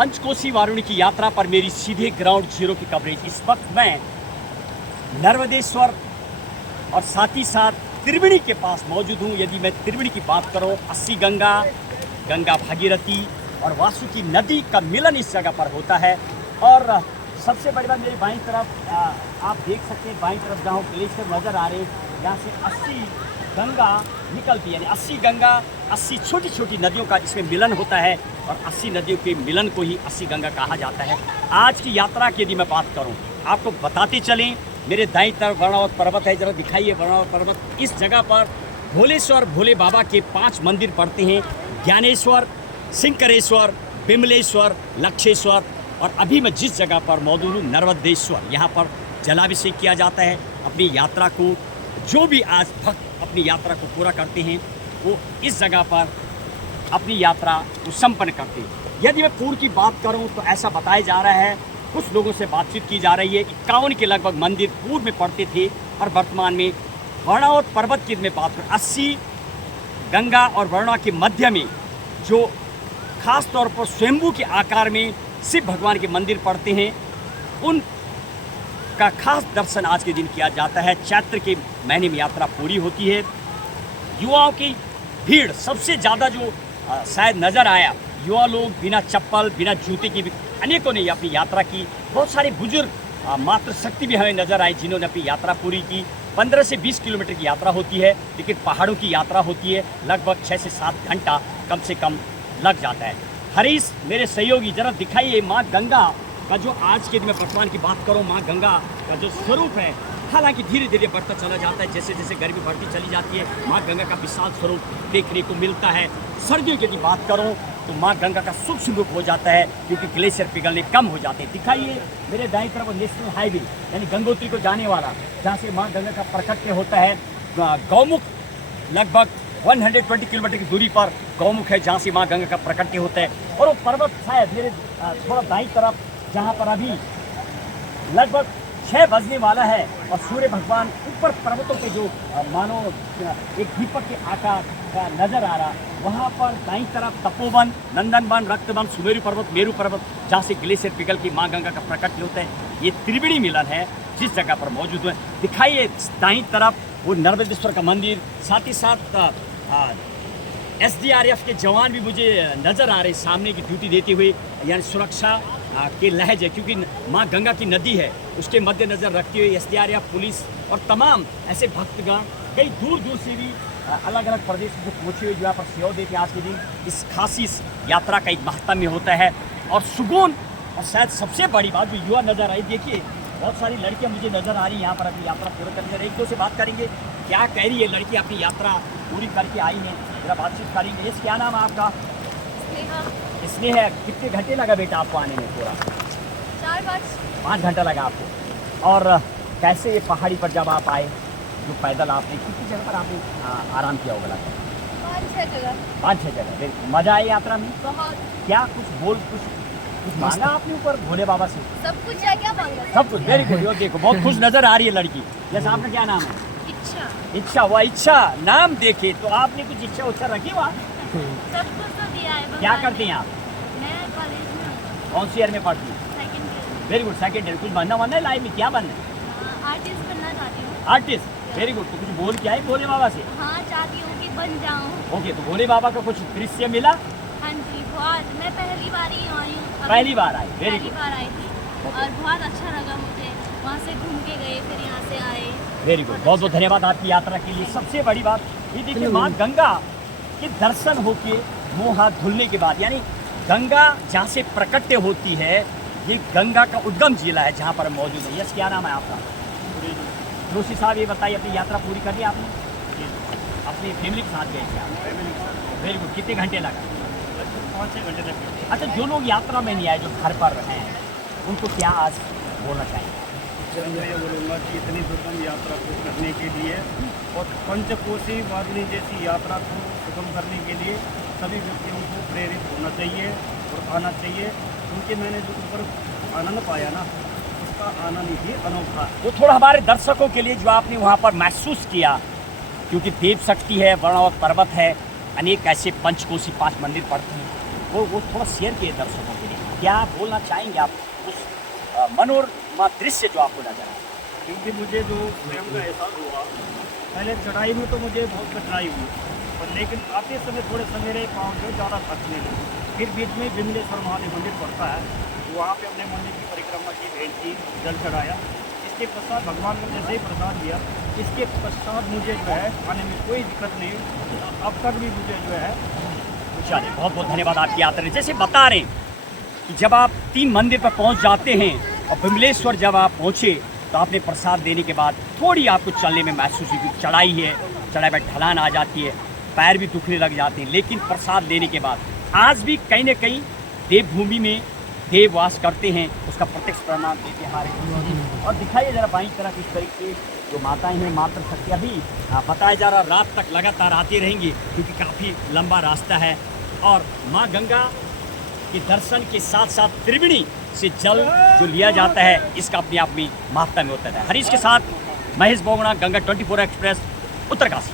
पंचकोसी वारुणी की यात्रा पर मेरी सीधे ग्राउंड जीरो की कवरेज। इस वक्त मैं नर्मदेश्वर और साथ ही साथ त्रिवेणी के पास मौजूद हूँ। यदि मैं त्रिवेणी की बात करूँ, अस्सी गंगा, गंगा भागीरथी और वासुकी नदी का मिलन इस जगह पर होता है। और सबसे बड़ी बात, मेरी बाईं तरफ आप देख सकते हैं, बाईं तरफ जहाँ ग्लेशियर नज़र आ रहे हैं, यहाँ से 80 गंगा निकलती है। यानी 80 गंगा, 80 छोटी छोटी नदियों का इसमें मिलन होता है और 80 नदियों के मिलन को ही 80 गंगा कहा जाता है। आज की यात्रा की यदि मैं बात करूं, आपको बताते चलें, मेरे दाईं तरफ वर्णावत पर्वत है, जरा दिखाइए वर्णावत पर्वत। इस जगह पर भोलेश्वर भोले बाबा के 5 मंदिर पड़ते हैं, ज्ञानेश्वर, सिंकरेश्वर, बिमलेश्वर, लक्षेश्वर। और अभी मैं जिस जगह पर मौजूद हूँ, नर्मदेश्वर, यहाँ पर जलाभिषेक किया जाता है। अपनी यात्रा को, जो भी आज भक्त अपनी यात्रा को पूरा करते हैं, वो इस जगह पर अपनी यात्रा को संपन्न करते हैं। यदि मैं पूर्व की बात करूं तो ऐसा बताया जा रहा है, कुछ लोगों से बातचीत की जा रही है, 51 के लगभग मंदिर पूर्व में पड़ते थे और वर्तमान में वर्णावत पर्वत की में बात करें, 80 गंगा और वर्णा के मध्य में जो खास तौर पर स्वयंभू के आकार में शिव भगवान के मंदिर पड़ते हैं, उन का खास दर्शन आज के दिन किया जाता है। चैत्र के महीने में यात्रा पूरी होती है। युवाओं की भीड़ सबसे ज़्यादा जो शायद नज़र आया, युवा लोग बिना चप्पल बिना जूते की भी अनेकों ने अपनी यात्रा की। बहुत सारे बुजुर्ग मातृशक्ति भी हमें नज़र आए जिन्होंने अपनी यात्रा पूरी की। 15 से 20 किलोमीटर की यात्रा होती है, लेकिन पहाड़ों की यात्रा होती है, लगभग 6 से 7 घंटा कम से कम लग जाता है। हरीश मेरे सहयोगी, जरा दिखाइए माँ गंगा का जो आज के दिन में वर्तमान की बात करूँ, माँ गंगा का जो स्वरूप है, हालांकि धीरे धीरे बढ़ता चला जाता है, जैसे जैसे गर्मी बढ़ती चली जाती है, माँ गंगा का विशाल स्वरूप देखने को मिलता है। सर्दियों की यदि बात करूँ तो माँ गंगा का सूक्ष्म रूप हो जाता है, क्योंकि ग्लेशियर पिघलने कम हो जाते हैं। दिखाइए मेरे दाईं तरफ नेशनल हाईवे यानी गंगोत्री को जाने वाला, जहाँ से माँ गंगा का प्रकट्य होता है। गौमुख लगभग 120 किलोमीटर की दूरी पर गौमुख है, जहाँ से माँ गंगा का प्रकट्य होता है। और वो पर्वत शायद मेरे थोड़ा दाईं तरफ, जहाँ पर अभी लगभग 6 बजने वाला है और सूर्य भगवान ऊपर पर्वतों पे जो मानो एक दीपक के आकार का नजर आ रहा, वहाँ पर दाईं तरफ तपोवन, नंदनवन, रक्तवन, सुमेरु पर्वत, मेरु पर्वत, जहाँ से ग्लेशियर पिघल की माँ गंगा का प्रकट होता है। ये त्रिवेणी मिलन है जिस जगह पर मौजूद है। दिखाइए दाईं तरफ वो नर्मदेश्वर का मंदिर, साथ ही साथ SDRF के जवान भी मुझे नज़र आ रहे सामने की ड्यूटी देते हुए, यानी सुरक्षा के लहजे, क्योंकि माँ गंगा की नदी है, उसके मद्देनज़र रखते हुए SDRF पुलिस और तमाम ऐसे भक्तगण कई दूर दूर से भी अलग अलग प्रदेश से पहुँचे हुए जो यहाँ पर सेवा देते हैं। आज के दिन इस खासी यात्रा का एक महत्व होता है और सुकून। और शायद सबसे बड़ी बात जो युवा नज़र आई, देखिए बहुत सारी लड़कियाँ मुझे नज़र आ रही हैं यहाँ पर अपनी यात्रा पूरा करने। एक दो से बात करेंगे, क्या कह रही है लड़की, अपनी यात्रा पूरी करके आई हैं, जरा बातचीत करेंगे। इस क्या नाम है आपका? स्नेहा। कितने घंटे लगा बेटा आपको आने में? पूरा 5 घंटा लगा आपको। और कैसे ये पहाड़ी पर जब आप आए, जो पैदल आपने कितनी जगह पर आपने आराम किया होगा? लगता है 5-6 जगह। मज़ा आया यात्रा में? बहुत। क्या कुछ मांगा आपने ऊपर भोले बाबा से? सब कुछ है, क्या मांगा? सब कुछ। Very good. देखो बहुत खुश नज़र आ रही है लड़की। जैसे आपका क्या नाम है? इच्छा। वह इच्छा नाम देखे तो आपने कुछ इच्छा उच्छा रखी वहाँ? सब कुछ तो दिया है। क्या करते हैं आप? मैं कॉलेज में। कौन सी ईयर में पढ़ती हैं? Second year. Very good. Second year. कुछ बनना है लाइफ में? क्या बनना है? आर्टिस्ट बनना चाहती हूँ। आर्टिस्ट। Very good. तो कुछ बोल के आई भोले बाबा से? हाँ, चाहती हूँ कि बन जाऊँ। ओके, तो भोले बाबा का कुछ दृश्य मिला? हाँ जी, बहुत। मैं पहली बार ही आई हूँ। पहली बार आई? वेरी पहली गुड। बार आई थी और बहुत अच्छा लगा मुझे। वहाँ से घूम के गए, फिर यहाँ से आए। Very good. बहुत बहुत धन्यवाद आपकी यात्रा के लिए। सबसे बड़ी बात ये देखिए, माँ गंगा के दर्शन होके मुँह हाथ धुलने के बाद, यानी गंगा जहाँ से प्रकट्य होती है, ये गंगा का उद्गम जिला है जहाँ पर मौजूद है। यस, क्या नाम है आपका? जोशी साहब, ये बताइए अपनी यात्रा पूरी कर ली आपने? अपनी फैमिली के साथ गए क्या? Very good. कितने घंटे लगा? 5-6 घंटे लगे। अच्छा, जो लोग यात्रा में नहीं आए, जो घर पर हैं, उनको क्या आज बोलना चाहिए? मैं ये बोलूँगा कि इतनी दुर्गम यात्रा को करने के लिए और पंचकोसी वारुणी जैसी यात्रा को सुगम करने के लिए सभी व्यक्तियों को प्रेरित होना चाहिए और आना चाहिए, क्योंकि मैंने जो ऊपर आनंद पाया ना, उसका आनंद ही अनोखा। वो थोड़ा हमारे दर्शकों के लिए जो आपने वहाँ पर महसूस किया, क्योंकि देव शक्ति है, वर्णावत पर्वत है, अनेक ऐसे पंचकोसी 5 मंदिर पड़ते हैं, वो थोड़ा शेयर किए दर्शकों के लिए। क्या बोलना चाहेंगे आप उस मनोरमा दृश्य जो आपको नजर आया? क्योंकि मुझे जो स्वयं का एहसास हुआ, पहले चढ़ाई में तो मुझे बहुत कठिनाई हुई, पर लेकिन आते समय थोड़े से मेरे पाँव जो ज़्यादा थकने लगे। फिर बीच में विमलेश्वर महादेव मंदिर पड़ता है, वहाँ पे अपने मंदिर की परिक्रमा की, भेंट की, जल चढ़ाया। इसके पश्चात भगवान ने जैसे ही प्रसाद दिया, इसके पश्चात मुझे जो है खाने में कोई दिक्कत नहीं, अब तक भी मुझे जो है। चलिए, बहुत बहुत धन्यवाद आपकी यात्रा। जैसे बता रहे हैं कि जब आप 3 मंदिर पर पहुंच जाते हैं और विमलेश्वर जब आप पहुंचे तो आपने प्रसाद देने के बाद थोड़ी आपको चलने में महसूस हुई, क्योंकि चढ़ाई है, चढ़ाई पर ढलान आ जाती है, पैर भी दुखने लग जाते हैं, लेकिन प्रसाद लेने के बाद आज भी कहीं न कहीं देवभूमि में देव वास करते हैं, उसका प्रत्यक्ष प्रमाण देते हैं हमारे। और दिखाइए जरा बाईं तरफ इस तरीके जो माताएं हैं, मातृ शक्ति अभी बताया जा रहा रात तक लगातार आती रहेंगी, क्योंकि काफ़ी लंबा रास्ता है। और माँ गंगा के दर्शन के साथ साथ त्रिवेणी से जल जो लिया जाता है, इसका अपने आप में महत्ता में होता है। हरीश के साथ महेश बोगड़ा, गंगा 24 एक्सप्रेस, उत्तरकाशी।